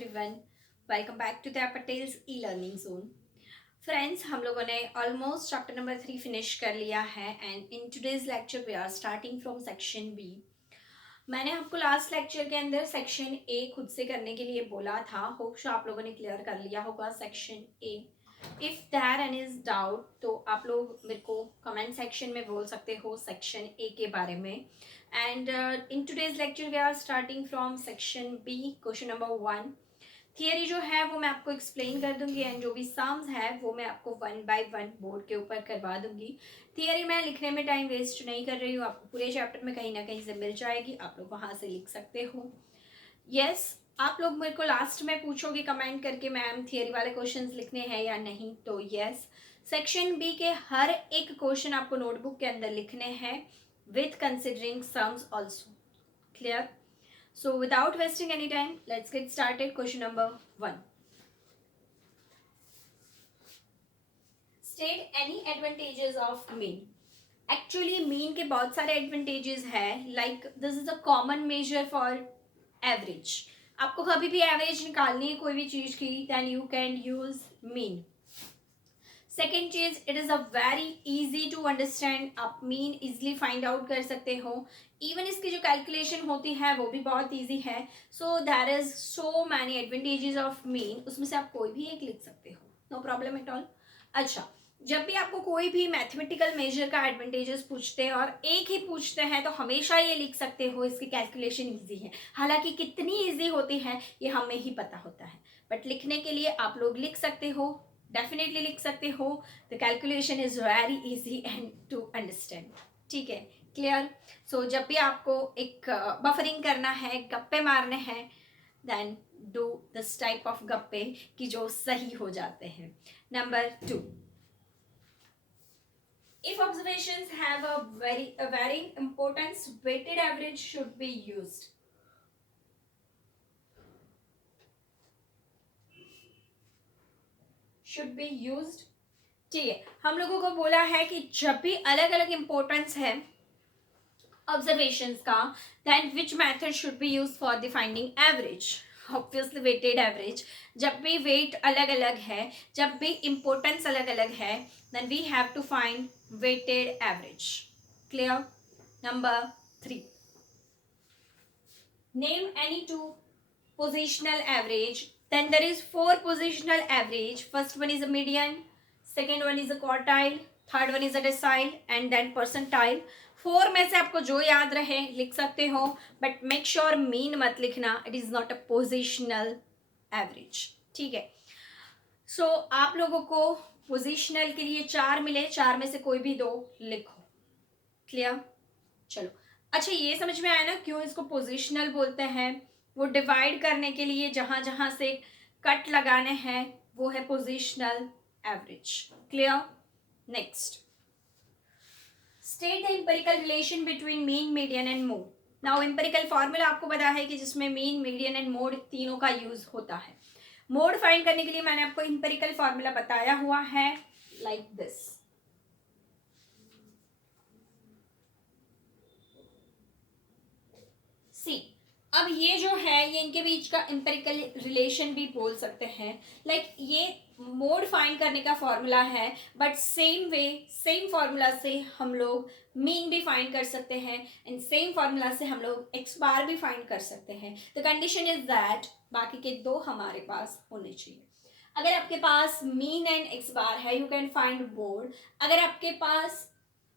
Everyone, welcome back to the Patel's E learning zone. Friends, हम लोगों ने ऑलमोस्ट चैप्टर नंबर 3 फिनिश कर लिया है and in today's lecture we are starting from section B. मैंने आपको लास्ट लेक्चर के अंदर सेक्शन ए खुद से करने के लिए बोला था। होप सो आप लोगों ने क्लियर कर लिया होगा section A. If there any is doubt तो आप लोग मेरे को कमेंट सेक्शन में बोल सकते हो सेक्शन ए के बारे में। And in today's lecture we are starting from section B, question number 1। Theory जो है वो मैं आपको एक्सप्लेन कर दूंगी एंड जो भी सम्स है वो मैं आपको 1 बाय 1 बोर्ड के ऊपर करवा दूंगी। थियरी मैं लिखने में टाइम वेस्ट नहीं कर रही हूँ, आपको पूरे चैप्टर में कहीं ना कहीं से मिल जाएगी, आप लोग वहां से लिख सकते हो। यस, आप लोग मेरे को लास्ट में पूछोगे कमेंट करके मैम थियरी वाले क्वेश्चंस लिखने हैं या नहीं, तो यस, सेक्शन बी के हर एक क्वेश्चन आपको नोटबुक के अंदर लिखने हैं with considering sums also. Clear? So without wasting any time, let's get started. Question number 1. State any advantages of mean. Actually mean के बहुत सारे advantages हैं, like this is a common measure for average. आपको कभी भी average निकालनी है कोई भी चीज की, then you can use mean. Second चीज, it is a very easy to understand, आप मीन इजिली फाइंड आउट कर सकते हो। इवन इसकी जो कैलकुलेशन होती है वो भी बहुत इजी है। So there is so many advantages of mean, उसमें से आप कोई भी एक लिख सकते हो, नो प्रॉब्लम एट ऑल। अच्छा, जब भी आपको कोई भी मैथमेटिकल मेजर का एडवांटेजेस पूछते हैं और एक ही पूछते हैं तो हमेशा ये लिख सकते हो इसकी कैलकुलेशन इजी है। हालांकि कितनी इजी होती है ये हमें ही पता होता है, बट लिखने के लिए आप लोग लिख सकते हो, डेफिनेटली लिख सकते हो। The calculation is very easy and to understand. ठीक है, क्लियर? सो जब भी आपको एक बफरिंग करना है, गप्पे मारने हैं, then do this type of गप्पे कि जो सही हो जाते हैं। Number 2, if observations have a varying importance, weighted average should be used. Should be used. ठीक है, हम लोगों को बोला है कि जब भी अलग अलग इंपॉर्टेंस है ऑब्जर्वेशंस का, then which method should be use for the finding average? Obviously weighted average. जब भी वेट अलग अलग है, जब भी इंपॉर्टेंस अलग अलग है, then we have to find weighted average. Clear? Number 3, name any two positional average. Then there is 4 positional average. First one is a median, second one is a quartile, third one is a decile and then percentile. 4 में से आपको जो याद रहे लिख सकते हो, but make sure mean मत लिखना, it is not a positional average. ठीक है, सो आप लोगों को पोजिशनल के लिए 4 मिले, 4 में से कोई भी 2 लिखो। क्लियर? चलो, अच्छा ये समझ में आया ना क्यों इसको पोजिशनल बोलते हैं? वो डिवाइड करने के लिए जहां जहां से कट लगाने हैं वो है positional average. Clear? Next, state the empirical relation between mean, median and mode. Now empirical formula आपको पता है कि जिसमें मीन, मीडियन एंड मोड तीनों का यूज होता है। मोड फाइंड करने के लिए मैंने आपको एम्पिरिकल फॉर्मूला बताया हुआ है, लाइक दिस। सी, अब ये जो है ये इनके बीच का एम्पिरिकल रिलेशन भी बोल सकते हैं। लाइक ये मोड फाइंड करने का फॉर्मूला है, but same way same formula से हम लोग मीन भी फाइंड कर सकते हैं एंड सेम फॉर्मूला से हम लोग एक्स बार भी फाइंड कर सकते हैं। द कंडीशन इज दैट बाकी के 2 हमारे पास होने चाहिए। अगर आपके पास मीन एंड एक्स बार है यू कैन फाइंड मोड, अगर आपके पास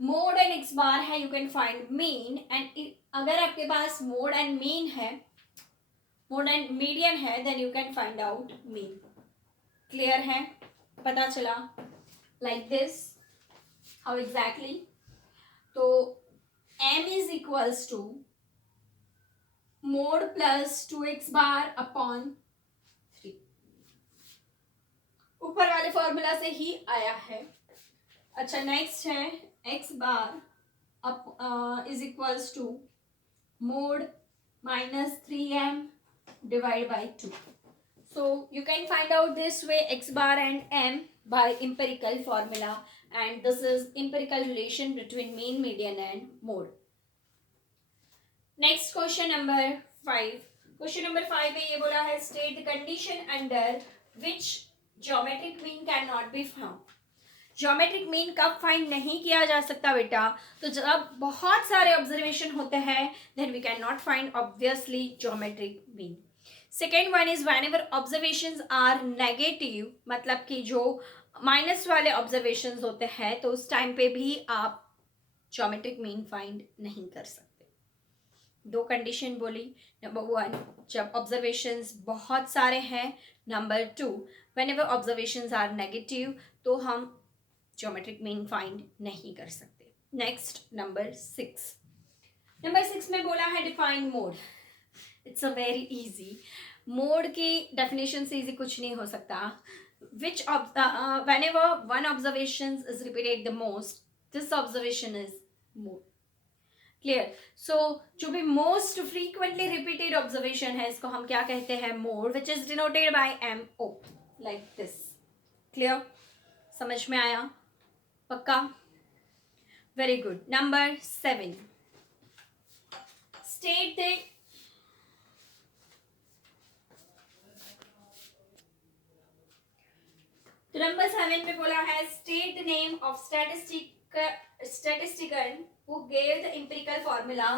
मोड एंड एक्स बार है you can find mean, and अगर आपके पास मोड एंड मीन है, मोड एंड मीडियन है, then you can find out mean. Clear है? पता चला? Like this. How exactly? तो m is equals to mode plus 2x bar upon 3। ऊपर वाले फॉर्मूला से ही आया है। अच्छा, नेक्स्ट है x bar is equals to mod minus 3m divided by 2. So you can find out this way x bar and m by empirical formula, and this is empirical relation between mean, median and mode. Next question number 5. Question number 5 में ये बोला है state the condition under which geometric mean can not be found. Geometric mean कब find नहीं किया जा सकता बेटा? तो जब बहुत सारे ऑब्जर्वेशन होते हैं then we can not find obviously geometric mean. Second one is whenever observations are negative, मतलब कि जो माइनस वाले ऑब्जर्वेशंस होते हैं तो उस टाइम पे भी आप ज्योमेट्रिक मीन फाइंड नहीं कर सकते। दो कंडीशन बोली। नंबर 1 जब ऑब्जर्वेशंस बहुत सारे हैं, number 2 whenever observations are negative तो हम ज्योमेट्रिक मीन फाइंड नहीं कर सकते। Next number 6। नंबर 6 में बोला है define mode. It's a very easy. Mode की डेफिनेशन से इजी कुछ नहीं हो सकता। विच whenever one observation is repeated the most, this observation is mode. Clear? So जो भी मोस्ट फ्रीक्वेंटली रिपीटेड ऑब्जर्वेशन है इसको हम क्या कहते हैं? Mode, which is denoted by MO, like this. Clear? समझ में आया? पक्का? Very good. Number 7 state the number 7 पे बोला है state the name of statistician who gave the empirical formula.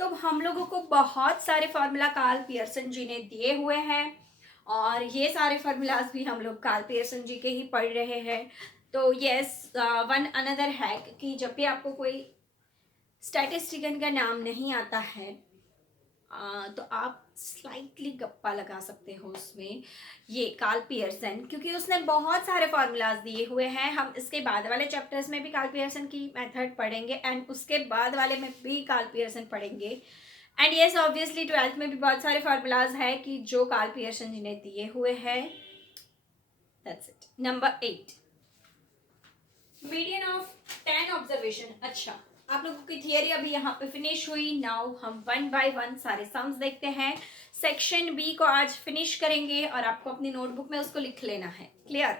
तो हम लोगों को बहुत सारे फार्मूला कार्ल पियर्सन जी ने दिए हुए हैं और ये सारे फार्मूलाज भी हम लोग कार्ल पियर्सन जी के ही पढ़ रहे हैं। तो यस, वन अनदर है कि जब भी आपको कोई स्टैटिस्टिकन का नाम नहीं आता है तो आप स्लाइटली गप्पा लगा सकते हो उसमें, ये कार्ल पियर्सन, क्योंकि उसने बहुत सारे फार्मूलाज दिए हुए हैं। हम इसके बाद वाले चैप्टर्स में भी कार्ल पियर्सन की मेथड पढ़ेंगे एंड उसके बाद वाले में भी कार्ल पियर्सन पढ़ेंगे। एंड यस ऑब्वियसली 12th में भी बहुत सारे फार्मूलाज है कि जो कार्ल पियर्सन जी ने दिए हुए हैं। That's it. Number 8 median of 10 observation. अच्छा, आप लोगों की थियरी अभी यहाँ पे फिनिश हुई। नाउ हम 1 बाय 1 सारे सम्स देखते हैं। सेक्शन बी को आज फिनिश करेंगे और आपको अपनी नोटबुक में उसको लिख लेना है। Clear?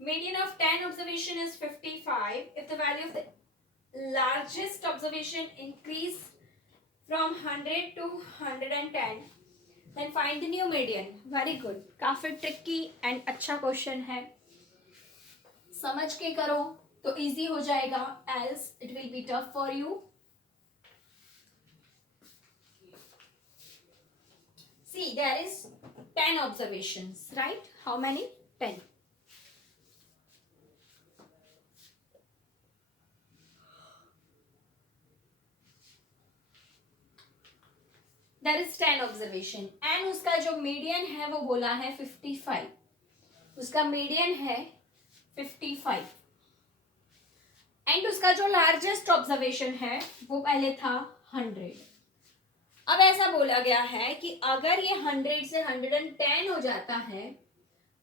Median of 10 observation is 55 if the value of the largest observation increase from 100 to 110 then find the new median. Very good. काफी ट्रिकी एंड अच्छा क्वेश्चन है, समझ के करो तो इजी हो जाएगा, else it will be tough for you. See there is 10 observations, right? How many? 10। There is 10 observation and उसका जो मीडियन है वो बोला है 55। उसका मीडियन है 55 एंड उसका जो लार्जेस्ट ऑब्जर्वेशन है वो पहले था 100। अब ऐसा बोला गया है कि अगर ये 100 से 110 हो जाता है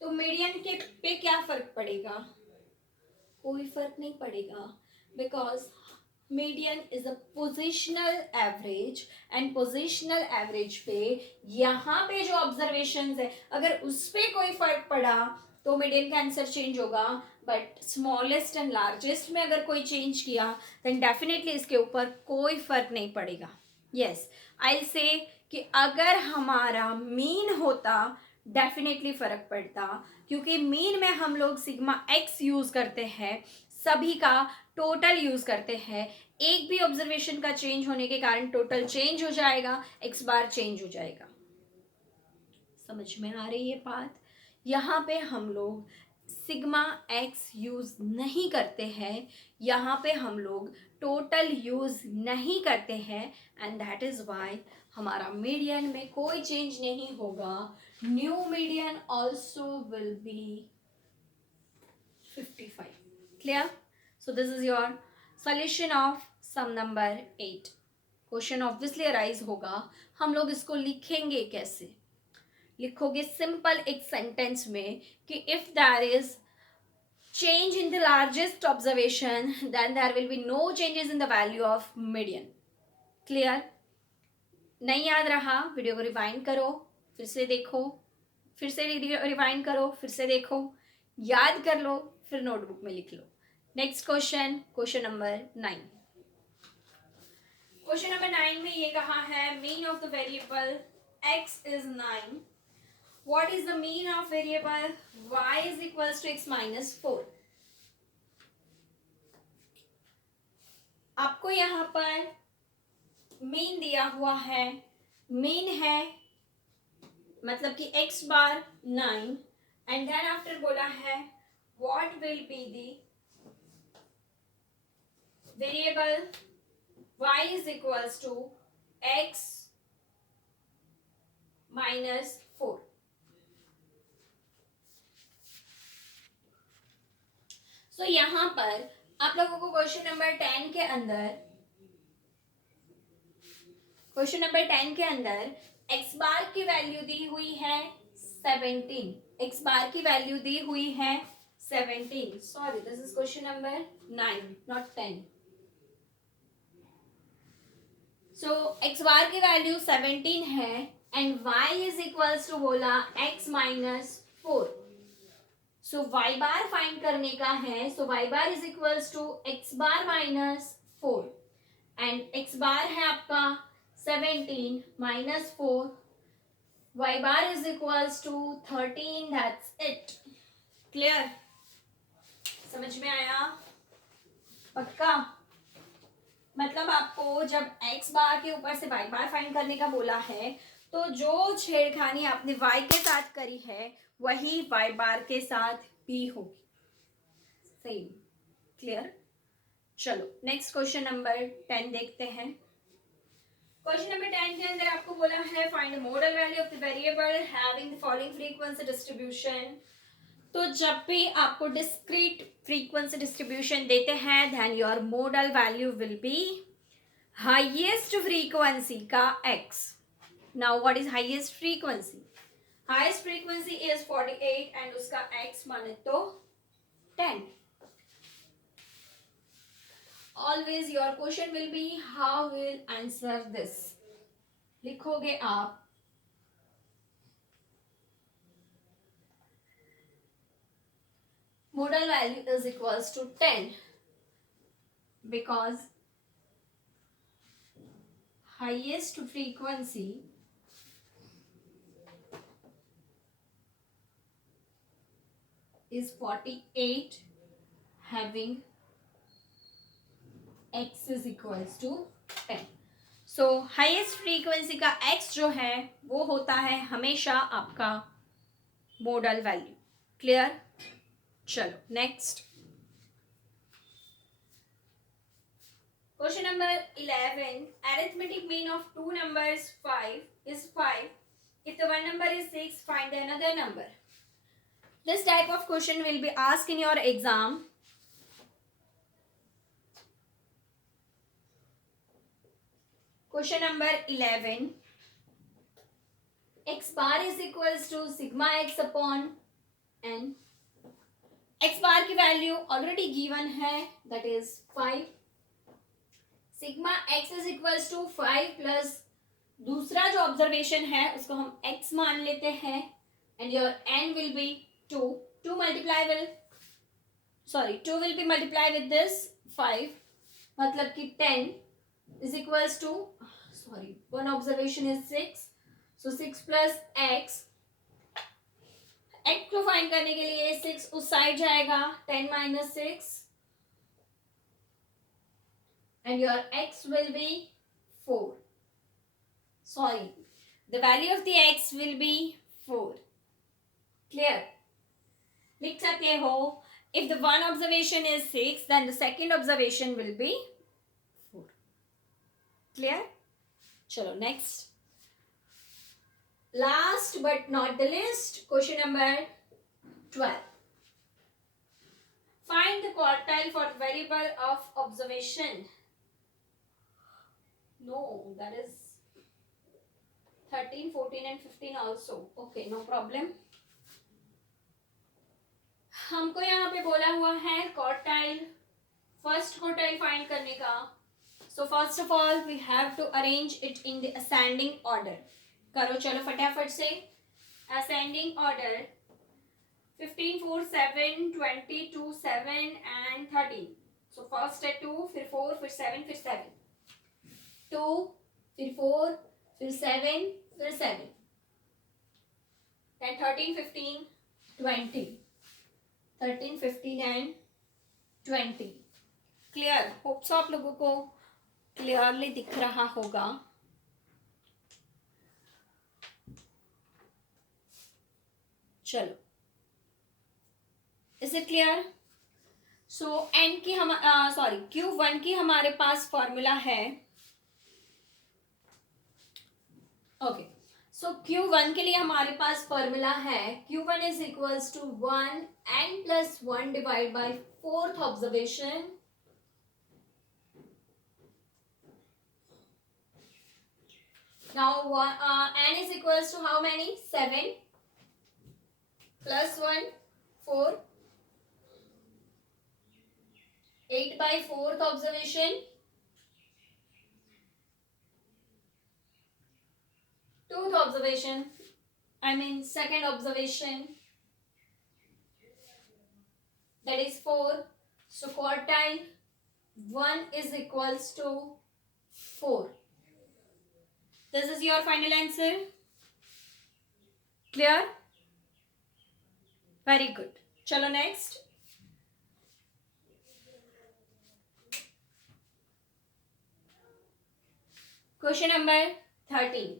तो मीडियन के पे क्या फर्क पड़ेगा? कोई फर्क नहीं पड़ेगा, because median is a positional average and positional average पे यहाँ पे जो ऑब्जर्वेशन है अगर उस पर कोई फर्क पड़ा तो मीडियन का आंसर चेंज होगा, बट स्मॉलेस्ट एंड लार्जेस्ट में अगर कोई चेंज किया देन डेफिनेटली इसके ऊपर कोई फर्क नहीं पड़ेगा। यस, आई से कि अगर हमारा मीन होता डेफिनेटली फर्क पड़ता, क्योंकि मीन में हम लोग सिग्मा एक्स यूज करते हैं, सभी का टोटल यूज करते हैं। एक भी ऑब्जर्वेशन का चेंज होने के कारण टोटल चेंज हो जाएगा, एक्स बार चेंज हो जाएगा। समझ में आ रही है बात? यहाँ पे हम लोग सिग्मा एक्स यूज नहीं करते हैं, यहाँ पे हम लोग टोटल यूज नहीं करते हैं एंड दैट इज वाई हमारा मीडियन में कोई चेंज नहीं होगा। New median also will be 55। Clear? So this is your solution of sum number 8। Question obviously arise होगा, हम लोग इसको लिखेंगे कैसे? लिखोगे सिंपल एक सेंटेंस में कि if there is change in the largest observation then there will be no changes in the value of median। clear? नहीं याद रहा? वीडियो को रिवाइंड करो, फिर से देखो, फिर से रिवाइंड करो, फिर से देखो, याद कर लो, फिर नोटबुक में लिख लो। Next question, question number 9। Question number 9 में ये कहा है mean of the variable x is 9. What is the mean of variable y is equals to x minus 4. आपको यहाँ पर मीन दिया हुआ है, मीन है मतलब कि x bar 9 and then after बोला है what will be the variable y is equals to x minus 4. So यहां पर आप लोगों को क्वेश्चन नंबर 10 के अंदर x बार की वैल्यू दी हुई है 17. x बार की वैल्यू दी हुई है 17. Sorry, this is question number 9 not 10. So x bar की वैल्यू 17 है and y is equals to बोला x minus 4. So y bar find करने का है. So y bar is equals to x bar minus 4 and x bar है आपका 17 minus 4. y bar is equals to 13. That's it. Clear? समझ में आया? पक्का? मतलब आपको जब x बार के ऊपर से y बार फाइंड करने का बोला है तो जो छेड़खानी आपने y के साथ करी है वही y बार के साथ भी होगी. सही? क्लियर? चलो नेक्स्ट क्वेश्चन नंबर 10 देखते हैं. क्वेश्चन नंबर 10 के अंदर आपको बोला है find the modal value of the variable having the following frequency distribution. तो जब भी आपको डिस्क्रीट फ्रीक्वेंसी डिस्ट्रीब्यूशन देते हैं then your modal value will be highest frequency का x. Now what is highest frequency? Highest frequency is 48 and उसका x माने तो 10. Always your question will be how will answer this. लिखोगे आप modal value is equals to 10 because highest frequency is 48 having x is equals to 10. So highest frequency का x जो है वो होता है हमेशा आपका मॉडल वैल्यू. क्लियर? चलो next question number 11. Arithmetic mean of two numbers 5 is 5. If the one number is 6, find another number. This type of question will be asked in your exam. Question number 11. X bar is equals to sigma x upon n. X bar की value already given है that is 5. Sigma x is equals to 5 plus दूसरा जो observation है उसको हम x मान लेते हैं and your n will be 2. 2 will be multiplied with this 5 मतलब कि 10 is equals to one observation is 6. So 6 plus x. x को फाइंड करने के लिए 6 उस साइड जाएगा 10 minus 6 and your x will be 4. The value of the x will be 4. Clear? लिख सकते हो if the one observation is 6 then the second observation will be 4. Clear? चलो next last but not the list question number 12. Find the quartile for variable of observation. Know that is 13, 14 and 15 also. Okay, no problem. हमको यहाँ पे बोला हुआ है quartile, first quartile find करने का. So first of all we have to arrange it in the ascending order. करो चलो फटाफट से. Ascending order 15, 4, 7, 22, 7 and 13. So first है 2, फिर 4, फिर 7, फिर 7. 2, फिर 4, फिर 7, फिर 7, then 13, 15, 20, 13, 15 and 20. Clear? Hope so आप लोगों को क्लियरली दिख रहा होगा. चलो, is it clear? So N की हम सॉरी Q1 की हमारे पास फॉर्मूला है. ओके, सो Q1 के लिए हमारे पास फॉर्मूला है Q1 is equals to 1 n+1 divide by 4th observation. Now n is equals to how many? 7 plus 1, 4. 8 by 4th observation. 2th observation. I mean second observation. That is 4. So quartile 1 is equals to 4. This is your final answer. Clear? Very good. चलो next. Question number 13.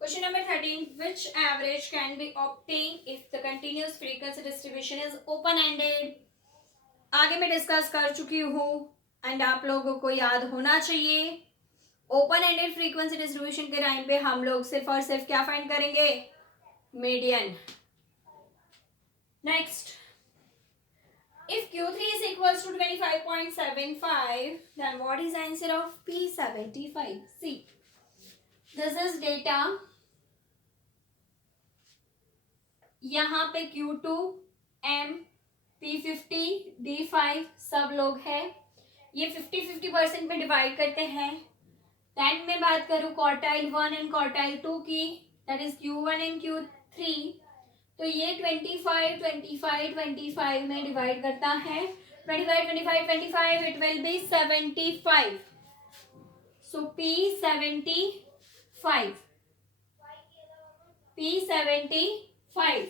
Question number 13. Which average can be obtained if the continuous frequency distribution is open-ended? आगे मैं discuss कर चुकी हूँ and आप लोगों को याद होना चाहिए. ओपन एंडेड फ्रीक्वेंसी डिस्ट्रीब्यूशन के टाइम पे हम लोग सिर्फ और सिर्फ क्या फाइंड करेंगे? Median. Next, if Q3 is equals to 25.75, then what is the answer of P75? See, this is data. यहाँ पे Q2, M, P50, D5 सब लोग है. ये 50-50% में डिवाइड करते हैं. देन मैं बात करूँ क्वार्टाइल 1 एंड क्वार्टाइल 2 की, that is Q1 and Q3. तो ये 25, 25, 25 में डिवाइड करता है. 25, 25, 25, it will B 75. So P75. P75.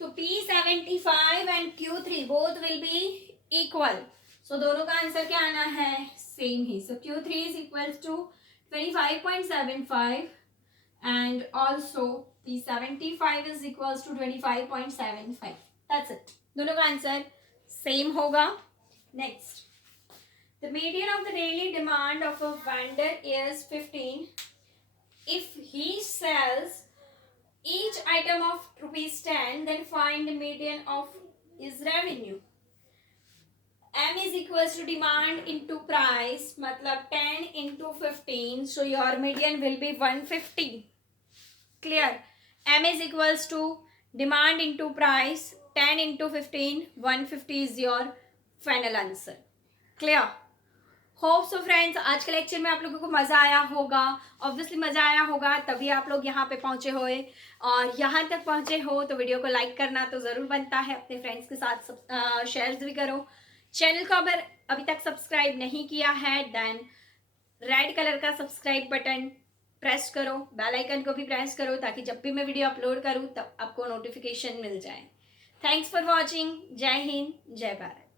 तो P75 and Q3 both will be equal. So दोनों का आंसर क्या आना है? सेम ही. So Q3 is equal to 25.75 and also P75 is equals to 25.75. That's it. दोनों का आंसर सेम होगा. Next, the median of the daily demand of a vendor is 15. If he sells each item of ₹10, then find the median of his revenue. M is equals to demand into price, मतलब 10 into 15, so your median will be 150. Clear? M is equals to demand into price, 10 into 15, 150 is your final answer. Clear? Hope so friends, आज के lecture में आप लोगों को मज़ा आया होगा. ऑब्वियसली मज़ा आया होगा तभी आप लोग यहाँ पे पहुँचे होए, और यहाँ तक पहुँचे हो तो वीडियो को लाइक करना तो ज़रूर बनता है. अपने फ्रेंड्स के साथ शेयर भी करो. चैनल को अगर अभी तक सब्सक्राइब नहीं किया है देन रेड कलर का सब्सक्राइब बटन प्रेस करो, बेल आइकन को भी प्रेस करो ताकि जब भी मैं वीडियो अपलोड करूँ तब आपको नोटिफिकेशन मिल जाए. Thanks for watching. जय हिंद, जय भारत.